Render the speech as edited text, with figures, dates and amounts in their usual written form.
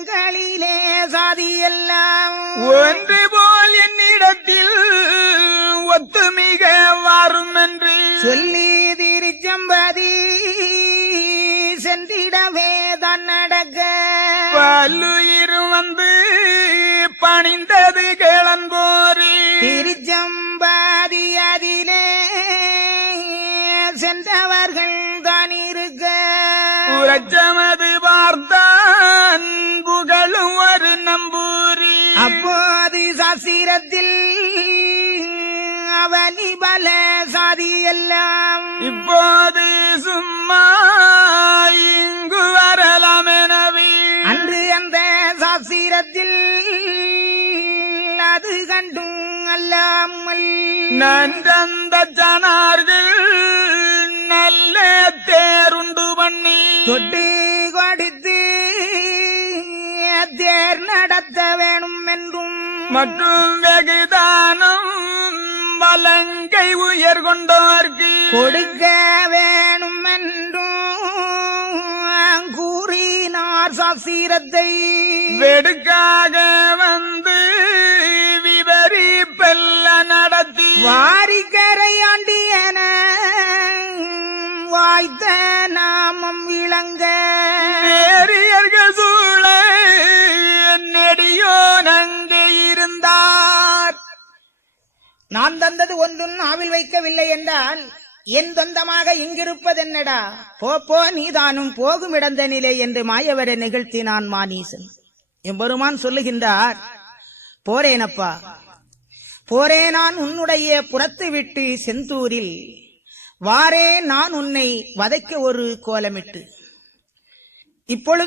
இடங்களிலே சாதி எல்லாம் ஒன்று போல் என்னிடத்தில் ஒத்துமிக வரும் என்று சொல்லி திருச்சம்பதி சென்றிடவே தான் நடக்க பல்லுயிர் வந்து பணிந்தது கிளம்போரி திருச்சம்பாதி அதிலே சென்றவர்கள் தான் இருக்க உரச்சமது பார்த்தான் புகழும் ஒரு நம்பூரி அப்போது சாஸ்திரத்தில் அவனி பல சாதி எல்லாம் இப்போது சும்மா இங்கு வரலாம் எனவே அன்று அந்த சாஸ்திரத்தில் அது கண்டும் அல்லாமல் நன்றந்த ஜனார்கள் நல்ல தேருண்டு பண்ணி தொட்டு கொடுத்து தேர் நடத்த வேணும் என்றும் மற்றும் வெகுதானம் வலங்கை உயர் கொண்டோர்க்கு கொடுக்க வேணும் என்றும் கூறினார் சாஸ்திரத்தை வெடுக்காக வந்து விவரிப்பெல்ல நடத்தி வாரிக்கரையாண்டியன வாய்த்த நாமம் விளங்க நேரியர்கள் சூழ நெடியோன் அங்கே இருந்தார். நான் தந்தது ஒன்றும் நாவில் வைக்கவில்லை என்றால் என் சொந்தமாக இங்கிருப்பதென்னடா போ நீதானும் போகும் இடந்த நிலை என்று மாயவரை நிகழ்த்தினான் மானீசன். எம்பெருமான் சொல்லுகின்றார், போரேனப்பா போரே, நான் உன்னுடைய புறத்து விட்டு செந்தூரில் வாரே, நான் உன்னை வதைக்க ஒரு கோலமிட்டு இப்பொழுது